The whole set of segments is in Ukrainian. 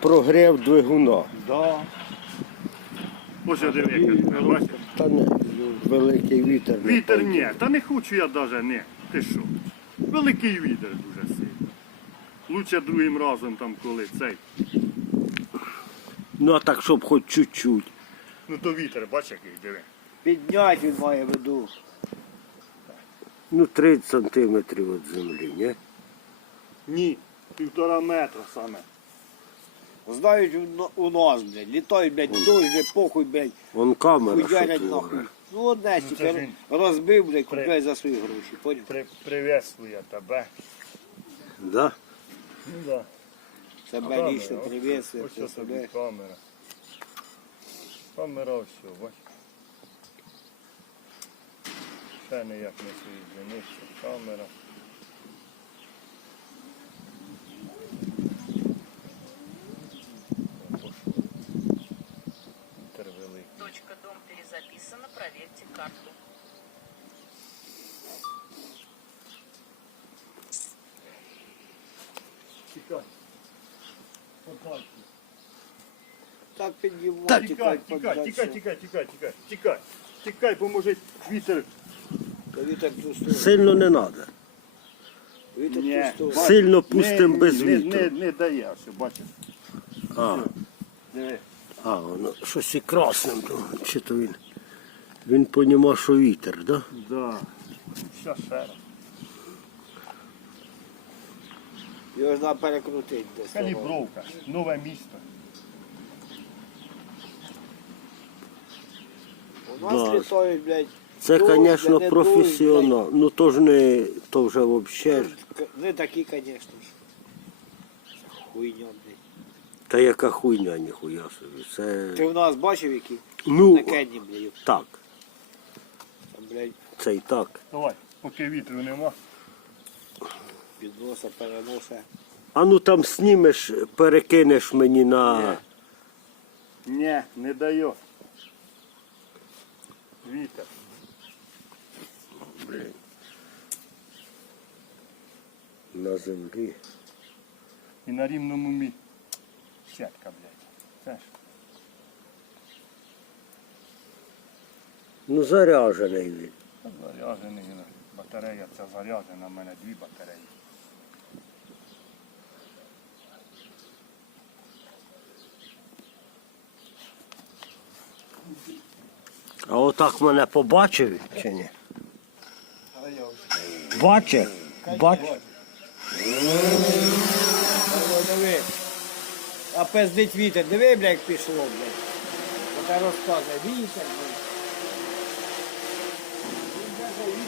Прогрів двигуна. Да. Ось я диви. Та не, великий вітер. Вітер ні, та не хочу я навіть, не. Ти що? Великий вітер дуже сильний. Лучше другим разом там коли цей. Ну а так, щоб хоч чуть-чуть. Ну то вітер, бач який, диви. Піднять він має виду. Ну 30 сантиметрів від землі, ні? Ні, півтора метра саме. Знають у нас, блядь, літають, блядь, блядь, похуй, блядь, Вон камера, що хуярять нахуй. Ну одне Ну, ж розбив, блядь, При- за свої гроші, поняв? При, приветствую тебе. Да? Ну да. Себе лічно приветствує, Ось це ось тобі камера. Камера ось, що, бач. Ще ніяк не соєдиниться. Камера. Проверьте карту. Тікай. Подальше. Так піднімав, Тікай, тікай, тікай, тікай, тікай, тікай, тікай, тікай. Тікай, поможи вітер. Вітер в ту сторону. Сильно не треба. Вітер Ні. в ту. Сильно пустим Не- без не- вітру. Не, не дає, все, бачиш. А, Диви. а воно щось і красним. то, Чи то він. Він понімав, що вітер, да? Да. Щас ще раз. Його ж треба перекрутити десь. Калібровка. Нове місто. У нас Да. літають, блядь, Це, Дощ, звісно, не професіонал. Ну то ж не, то вже взагалі. к- не такі, звісно ж. Хуйня, блядь. Та яка хуйня, ніхуя собі. Це. Ти в нас бачив які? Ну, На Кенні, блядь. так. Блядь, Це і так. Давай, поки вітру нема. підноса, переноса. А ну там знімеш, перекинеш мені на. Ні, не дає. Вітер. Блін. На землі. І на рівному мі. Сятка, блядь. Це ж. Ну заряджений він. Заряджений. він. Батарея ця заряджена, в мене дві батареї. А отак мене побачив чи ні? Бачив? Бачив? А пиздить вітер. Диви, блядь, як пішло, блядь. Ота розказує. Вітер, блядь. Він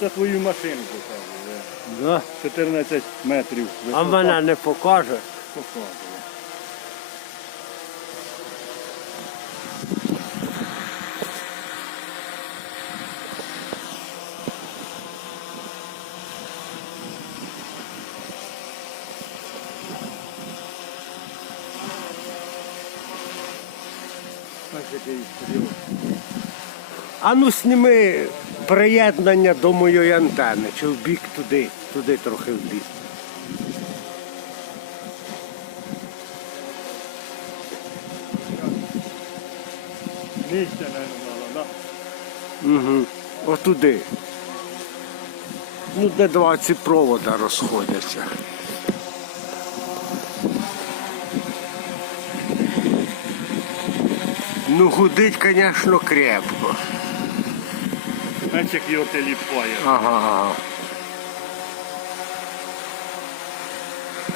це твою машинку, кажу. Да. 14 метрів. А мене не покаже. Показує. Ось який. А ну сніми приєднання до моєї антени. Чи в бік туди, туди трохи в бік. Нижче, надо, да? Угу. Отуди. Ну, де два ці провода розходяться. Ну, гудить, звісно, крепко. Як його теліпає. Ага. ага.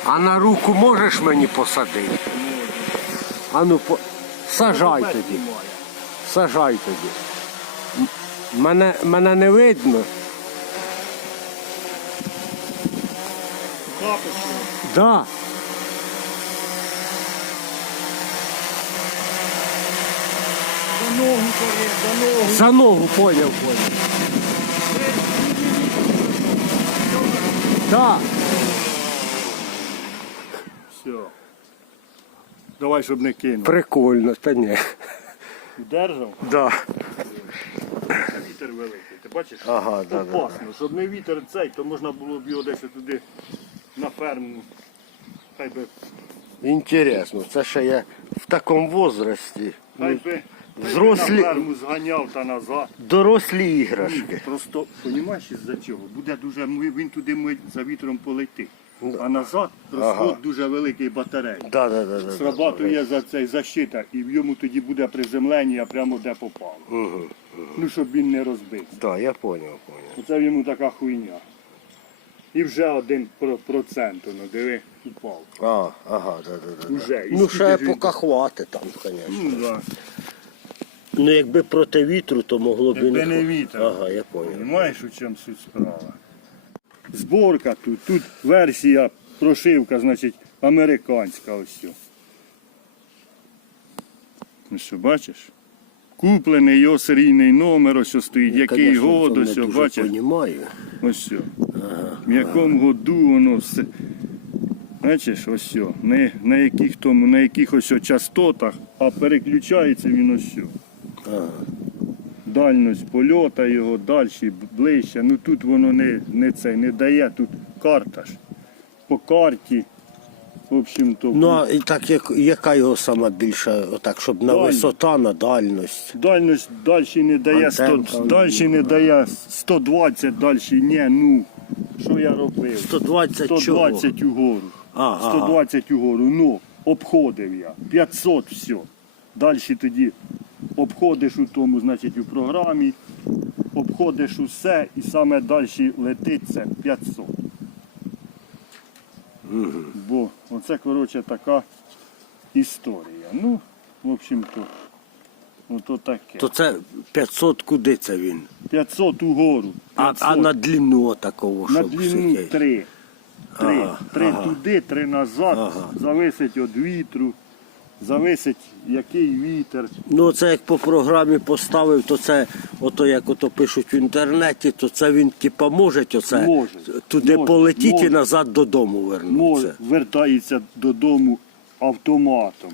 А на руку можеш мені посадити? А ну, по... сажай тоді. Сажай тоді. Мене, мене не видно. Капець. Да. Ногу за ногу. За ногу поняв, поняв. Да. Все. Давай, щоб не кинув. Прикольно, та ні. Держав. Да. Вітер великий, ти бачиш? Ага, да, да. Опасно. Щоб не вітер цей, то можна було б його десь туди на ферму. Хай би, Інтересно, це ще я в такому возрасті. хай би взрослі- на ферму зганяв та назад. Дорослі іграшки. Просто, розумієш, із-за чого? Буде дуже, він туди ми за вітром полетить. А назад розход Ага. дуже великий батарей. Да, да, да, да, Срабатує за цей защита, і в йому тоді буде приземлення прямо де попало. Угу. Ну, щоб він не розбився. Так, я поняв, поняв. Оце йому така хуйня. І вже один про- процент, ну, диви, упав. А, ага, да, да, да. Уже. Ну, ще поки хватить там, звісно. Ну, да. Ну, якби проти вітру, то могло б і Якби не вітер. Ага, я поняв. Понимаєш, у чому суть справа? Зборка тут, тут версія, прошивка, значить, американська ось. цю. Ну що, бачиш? Куплений його серійний номер, ось що стоїть, який Ну, Конечно, год, ось, що, бачиш? понімаю. Ось що. В якому году воно все. Бачиш, ось що. Не, на яких тому, на якихось о частотах, а переключається він ось що. Дальність польота його далі, ближче. Ну тут воно не, не це не дає, тут карта ж. По карті. В общем-то, Ну, а і так, як, яка його сама більша, отак, щоб на Дальність. висота, на дальність. дальність далі не дає 100, далі не дає 120, далі ні, ну. Що я робив? 120 чого? угору. Ага. 120 угору. Ну, обходив я. 500 все. Далі тоді обходиш у тому, значить, у програмі, обходиш усе і саме далі летить це 500. Бо оце, коротше, така історія. Ну, в общем-то, ото таке. То це 500 куди це він? 500 угору. А, 500. а на длину такого, На щоб длину всяке? три. Три. Ага, три ага. туди, три назад. Ага. Зависить від вітру, зависить який вітер. Ну, це як по програмі поставив, то це, ото як ото пишуть в інтернеті, то це він типа може оце Може, туди може, полетіти може. і назад додому вернутися. вертається додому автоматом.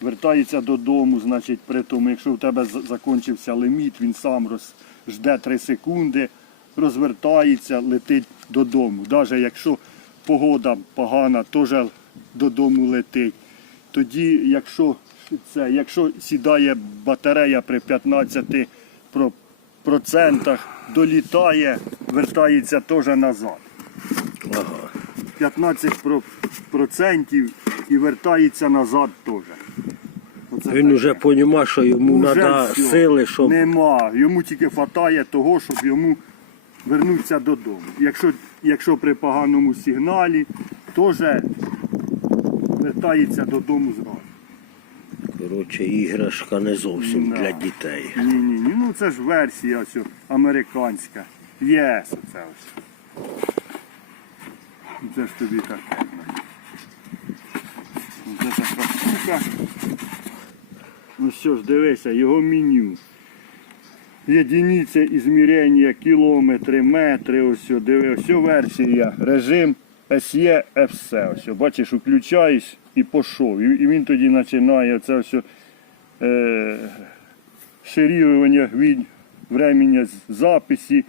Вертається додому, значить, при тому, якщо в тебе закінчився лиміт, він сам роз, жде 3 секунди, розвертається, летить додому. Навіть якщо погода погана, теж додому летить. Тоді, якщо це, якщо сідає батарея при 15 про- процентах, долітає, вертається теж назад. 15 про- процентів і вертається назад теж. Оце Він таке. вже розуміє, що йому Уже треба всьо. сили, щоб. Нема. Йому тільки вистачає того, щоб йому вернутися додому. Якщо, якщо при поганому сигналі, теж вертається додому зразу. Коротше, іграшка не зовсім Да. для дітей. Ні, ні. Ну це ж версія ось, американська. Єс, оце ось. Це ж тобі таке. Це така штука. Ну що ж, дивися, його меню. Єдиниця ізмірення, кілометри, метри, ось, диви, ось версія, режим SE, FC. Ось, бачиш, включаєш і пішов. І, і він тоді починає це все е, ширірування від времени записі,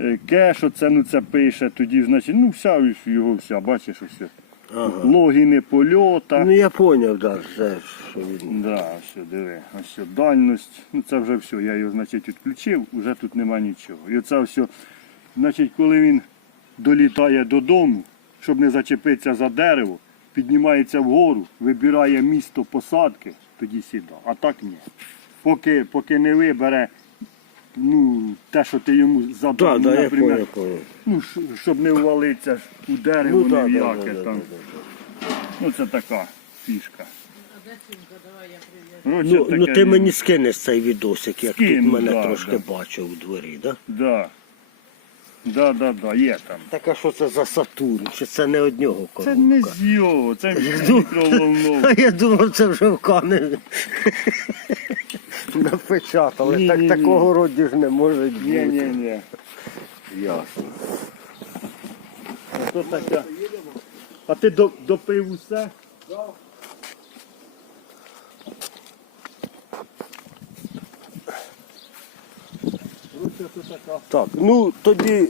е, кеш, оце, ну це пише, тоді, значить, ну вся його вся, бачиш, ось. Ага. Логіни польота. Ну я зрозумів, да, це, що він. Да, все, диви, ось все, дальність, ну це вже все, я його, значить, відключив, вже тут нема нічого. І оце все, значить, коли він долітає додому, щоб не зачепитися за дерево, піднімається вгору, вибирає місто посадки, тоді сіда. А так ні. Поки, поки не вибере ну, те, що ти йому забрав, да, ну, я наприклад, понял, понял. ну, щоб не ввалитися у дерево, Ну да, да, да, там. да, да. Ну це така фішка. Коротше, Ну, ну ти мені скинеш цей відосик, як Скину, тут мене да, трошки да. бачив у дворі, да? Да. Да, да, да, є там. Так а що це за Сатурн? Чи це не одного Це коробка? не з його, це мікроволновка. А я думав, це вже в кани напечатали. Ні, так ні, ні. такого роді ж не може бути. Ні, ні, ні. Ясно. А то таке. А ти до- допив усе? Коротше, то така. Так, ну тоді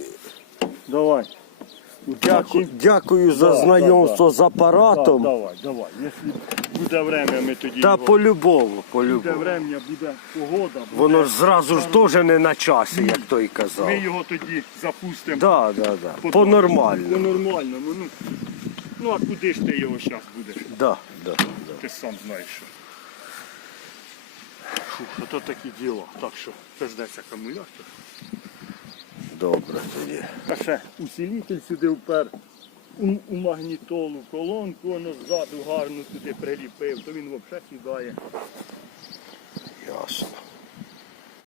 Давай. Дякую, дякую за Да, знайомство з Так, апаратом. давай, давай. Якщо буде время, ми тоді. Та його- по-любому, по-любому. время, буде погода. Буде... Воно ж зразу ж теж не на часі, як той казав. Ми його тоді запустимо. Да, да, да. по- По-нормальному. По-нормальному. Ну, ну а куди ж ти його зараз будеш? Да, да. Ти сам знаєш що. Фух, ото такі діла. Так що пиздець акумулятор. Добре тоді. А ще усілітель сюди впер. У, у магнітолу колонку, воно ззаду гарно туди приліпив, то він взагалі сідає. Ясно.